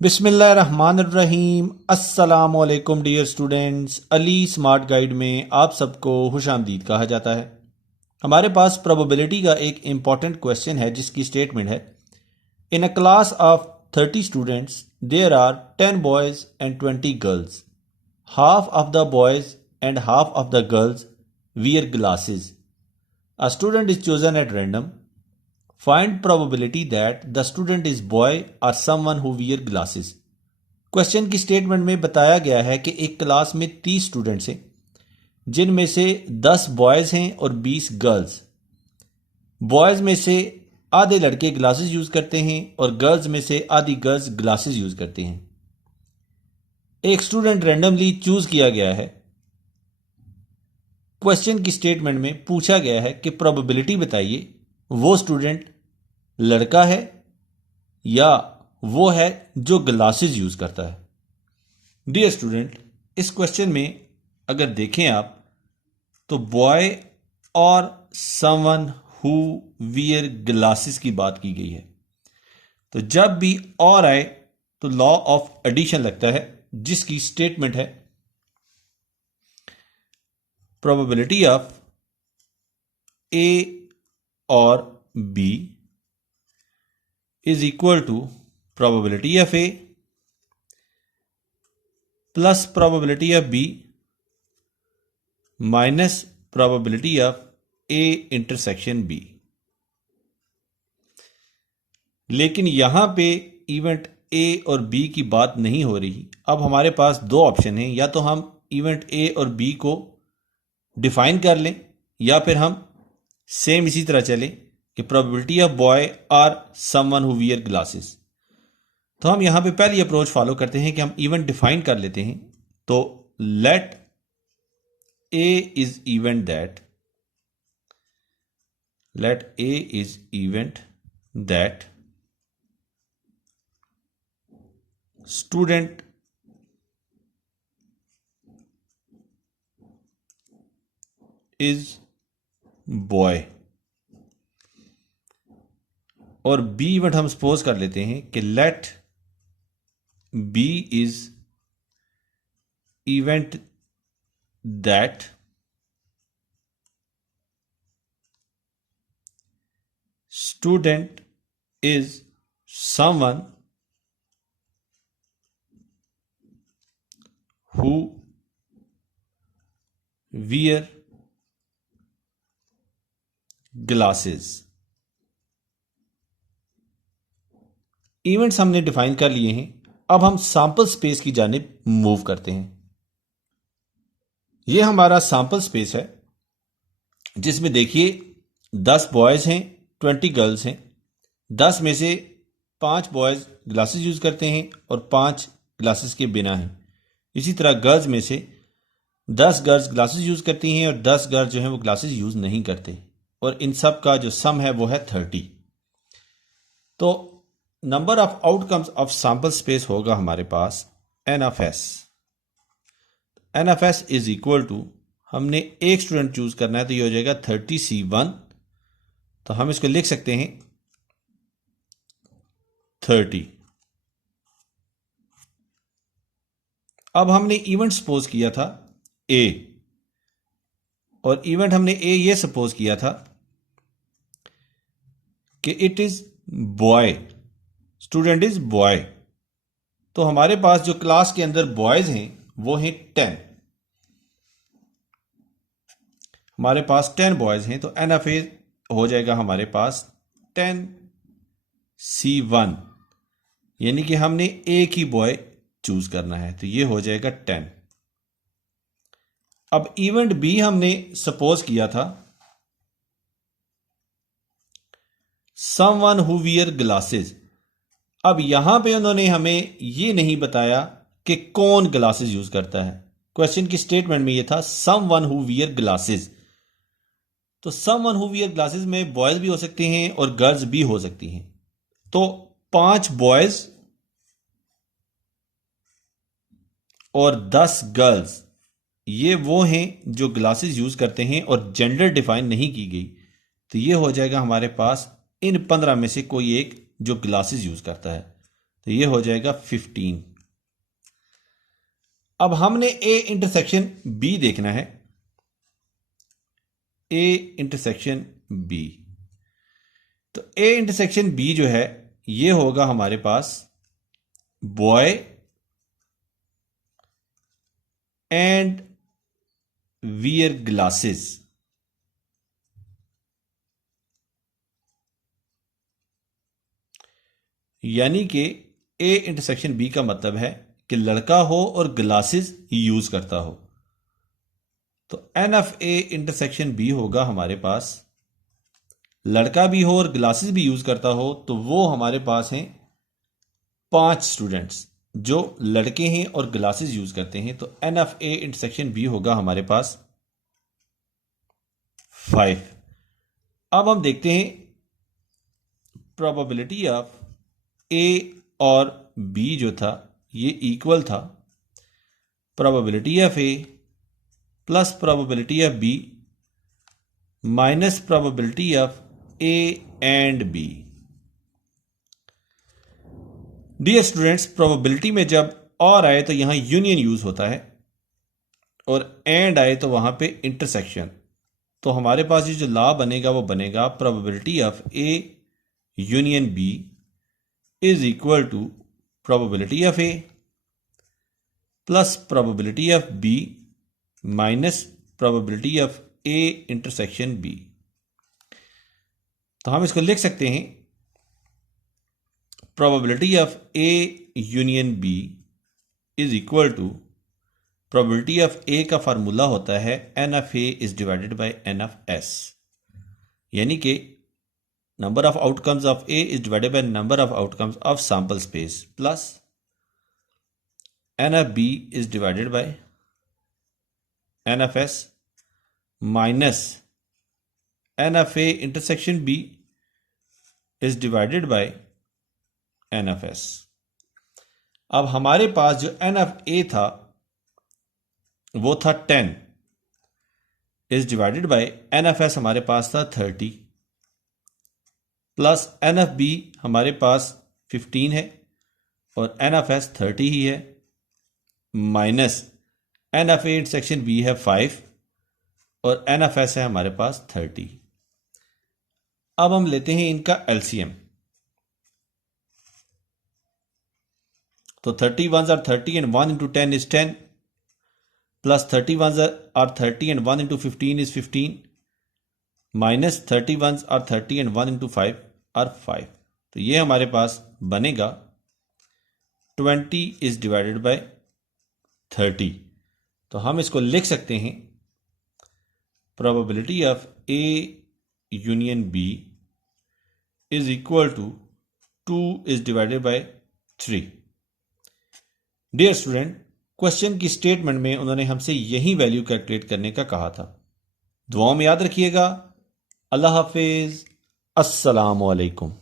बिस्मिल्लाहिर्रहमानिर्रहीम। अस्सलामुअलैकुम dear students. Ali smart guide में आप सबको खुशामदीद कहा जाता है। हमारे पास प्रोबेबिलिटी का एक इम्पॉर्टेंट क्वेश्चन है जिसकी स्टेटमेंट है, in a class of 30 students there are 10 boys and 20 girls. Half of the boys and half of the girls wear glasses. A student is chosen at random. Find probability that the student is boy or someone who wear glasses। Question की statement में बताया गया है कि एक class में 30 students हैं जिनमें से 10 बॉयज़ हैं और 20 गर्ल्स। बॉयज़ में से आधे लड़के ग्लासेस यूज़ करते हैं और गर्ल्स में से आधी गर्ल्स ग्लासेस यूज़ करते हैं। एक स्टूडेंट रैंडमली चूज़ किया गया है। क्वेश्चन की स्टेटमेंट में पूछा गया है कि प्रोबेबिलिटी बताइए वो स्टूडेंट लड़का है या वो है जो ग्लासेस यूज करता है। डियर स्टूडेंट, इस क्वेश्चन में अगर देखें आप तो बॉय और समवन हु वियर ग्लासेस की बात की गई है। तो जब भी और आए तो लॉ ऑफ एडिशन लगता है जिसकी स्टेटमेंट है, प्रोबेबिलिटी ऑफ ए और B is equal to probability of A plus probability of B minus probability of A intersection B। लेकिन यहां पे इवेंट A और B की बात नहीं हो रही। अब हमारे पास दो ऑप्शन हैं, या तो हम इवेंट A और B को डिफाइन कर लें या फिर हम सेम इसी तरह चलें कि probability of boy are someone who wear glasses. तो हम यहां पे पहली अप्रोच फॉलो करते हैं कि हम इवेंट डिफाइन कर लेते हैं। तो let A is event that student is boy, और बी इवेंट हम सपोज कर लेते हैं कि let B is event that student is someone who wear glasses. Events हमने डिफाइन कर लिए हैं। अब हम सैंपल स्पेस की जानिब मूव करते हैं। यह हमारा सैंपल स्पेस है जिसमें देखिए 10 बॉयज हैं, 20 गर्ल्स हैं। 10 में से 5 बॉयज ग्लासेस यूज करते हैं और 5 ग्लासेस के बिना हैं। इसी तरह गर्ल्स में से 10 गर्ल्स ग्लासेस यूज करती हैं और 10 गर्ल्स जो हैं वो ग्लासेस यूज नहीं करते, और इन सब का जो सम है वो है 30। तो number of outcomes of sample space होगा हमारे पास N of S. N of S is equal to, हमने एक स्टूडेंट चूज करना है तो ये हो जाएगा 30C1। तो हम इसको लिख सकते हैं 30। अब हमने इवेंट सपोज किया था ए, और इवेंट हमने ए ये सपोज किया था कि it is boy, student is boy. तो हमारे पास जो क्लास के अंदर बॉयज हैं वो हैं 10। हमारे पास 10 बॉयज हैं तो एन ऑफ ए हो जाएगा हमारे पास 10C1, यानी कि हमने एक ही बॉय चूज करना है तो ये हो जाएगा 10। अब इवेंट बी हमने सपोज किया था समवन हु वियर ग्लासेस। अब यहां पे उन्होंने हमें ये नहीं बताया कि कौन ग्लासेस यूज करता है। क्वेश्चन की स्टेटमेंट में ये था समवन हु वियर ग्लासेस। तो समवन हु वियर ग्लासेस में बॉयज भी हो सकते हैं और गर्ल्स भी हो सकती हैं। तो 5 बॉयज और 10 गर्ल्स ये वो हैं जो ग्लासेस यूज करते हैं और जेंडर डिफाइन नहीं की गई। तो ये हो जाएगा हमारे पास इन 15 में से कोई एक जो ग्लासेस यूज करता है। तो ये हो जाएगा 15। अब हमने ए इंटरसेक्शन बी देखना है। ए इंटरसेक्शन बी, तो ए इंटरसेक्शन बी जो है ये होगा हमारे पास बॉय एंड वियर ग्लासेस। यानी कि ए इंटरसेक्शन बी का मतलब है कि लड़का हो और ग्लासेस यूज करता हो। तो N of A intersection B होगा हमारे पास लड़का भी हो और ग्लासेस भी यूज करता हो, तो वो हमारे पास हैं 5 स्टूडेंट्स जो लड़के हैं और ग्लासेस यूज करते हैं। तो N of A intersection B होगा हमारे पास 5। अब हम देखते हैं प्रोबेबिलिटी ऑफ ए और बी जो था ये इक्वल था। Probability of A plus probability of B minus probability of A and B. Dear students, probability में जब और आए तो यहां यूनियन यूज होता है और एंड आए तो वहां पे इंटरसेक्शन। तो हमारे पास ये जो लॉ बनेगा वो बनेगा probability of A union B is equal to probability of A plus probability of B minus probability of A intersection B. तो हम इसको लिख सकते हैं probability of A union B is equal to probability of A का formula होता है N of A is divided by N of S, यानी कि number of outcomes of A is divided by number of outcomes of sample space plus N of B is divided by N of S minus N of A intersection B is divided by N of S. अब हमारे पास जो N of ए था वो था 10 is divided by N of S हमारे पास था 30 plus N of B हमारे पास 15 है और एन ऑफ एस 30 ही है minus N of A intersection B है 5 और एन ऑफ एस है हमारे पास 30। अब हम लेते हैं इनका एलसीएम। तो 30 ones are 30 and 1 into 10 is 10 plus 30 ones are 30 and 1 into 15 is 15 minus 30 ones are 30 and 1 into 5 are 5। तो ये हमारे पास बनेगा 20 is divided by 30। तो हम इसको लिख सकते हैं probability of A union B is equal to 2 is divided by 3। Dear student, question की स्टेटमेंट में उन्होंने हमसे यही वैल्यू कैलकुलेट करने का कहा था। दुआओं में याद रखिएगा। अल्लाह हाफिज, अस्सलाम वालेकुम।